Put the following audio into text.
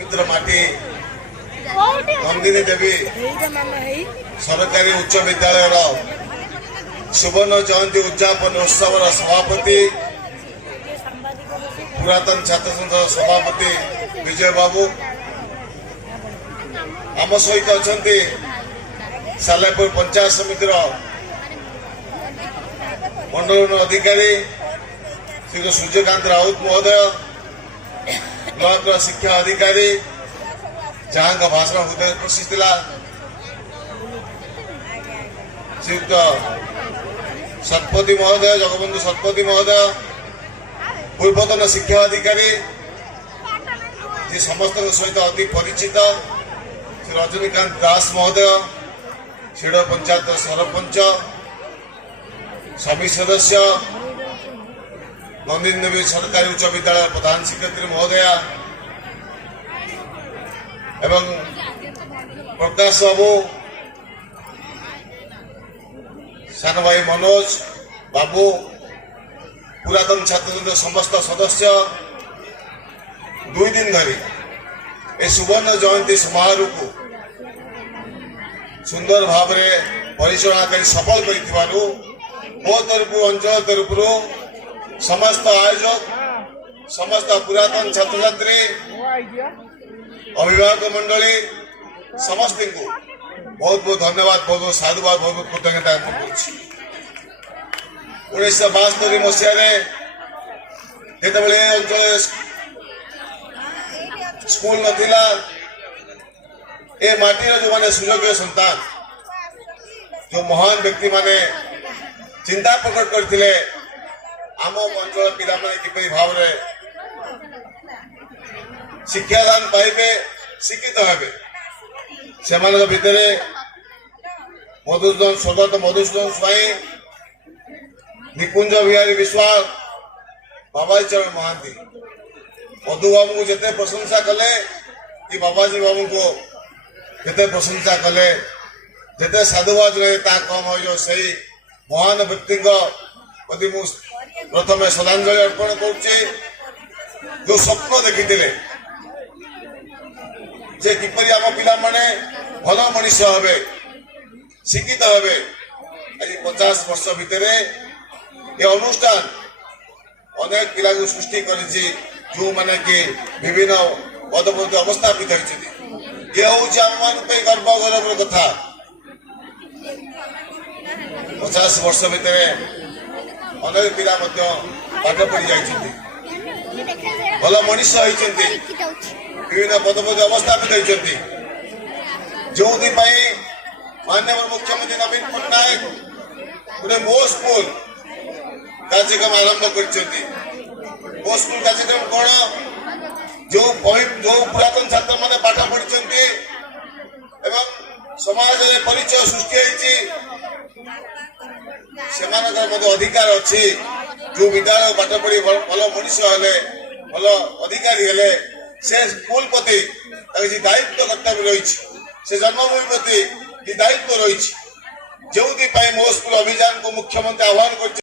मित्र माटी नंदिनी देवी सरकारी उच्च विद्यालय सुवर्ण जयंती उद्यापन उत्सव सभापति पुरातन छात्र संघ सभापति विजय बाबू आम सहित अच्छा सालेपुर पंचायत समिति मंडल अधिकारी श्री सूर्यकांत राउत महोदय ब्लॉक शिक्षा अधिकारी जहां का भाषण हृदय खुशी थिला श्रीयुक्त शतपथी महोदय जगबंधु शतपथी महोदय पूर्वतन शिक्षा अधिकारी जी समस्त सहित अति परिचित श्री रजनीकांत दास महोदय छिड़ पंचायत सरपंच समिति सदस्य नंदिनी देवी सरकारी उच्च विद्यालय प्रधान शिक्षयित्री महोदया एवं प्रकाश बाबू सान भाई मनोज बाबू पुरातन छात्र समस्त सदस्य 2 दिन धरी ए सुवर्ण जयंती समारोह को सुंदर भाव परिचालना कर सफल कर मो तरफ अंचल तरफ समस्त आयोजक समस्त पुरातन छात्र छात्री अभिभावक मंडली समस्त को बहुत बहुत धन्यवाद बहुत बहुत साधुवाद बहुत बहुत कृतज्ञता ज्ञापन कर 1972 मसीह जिते अंचल स्कूल नथिला ए माटीर जो माने सुयोग्य संतान जो महान व्यक्ति माने चिंता प्रकट करथिले आम अंचल पिला माने किपरि भाव रे शिक्षादान पाइबे शिक्षित हेबे सेमान भितरे मधुसूदन स्वर्गत मधुसूदन स्वाई निकुंज बिहारी विश्वास बाबाजी चरण महांती मधु बाबू को जिते प्रशंसा कले कि बाबाजी बाबू को जिते प्रशंसा कले जिते साधुवाद रहे कम हो सही महान व्यक्ति प्रति प्रथम श्रद्धांजलि अर्पण करुचे जो स्वप्न देखी जे किपरि आम पिला माने भल मनीष हे शिक्षित हे आज 50 वर्ष भितर ये अनुष्ठान अनेक पिला को सृष्टि करिछि जो माने कि विभिन्न पदपद अवस्थापित होती ये हूँ आम मान गर्व गौरव कथा 50 वर्ष भितर अनेक पिला पाठ पढ़ी जाइछन्ति भल मनीष होइछन्ति विभिन्न पदपद अवस्थापित होइछन्ति जो माननीय मुख्यमंत्री नवीन पट्टनायक गोटे मो स्कूल कार्यक्रम आरंभ करछन्ति मो स्कूल कार्यक्रम कौन जो पुरातन छात्र माने पाठ पढ़ी एवं समाज में परिचय सृष्टि से अधिकार अच्छी जो विद्यालय पाठ पढ़ी भल मनीष हेले भल अधिकारी हेले से स्कूल प्रति दायित्व कर्तव्य रही से जन्मभूमि प्रति दायित्व रही जो मो स्कूल अभियान को मुख्यमंत्री आह्वान कर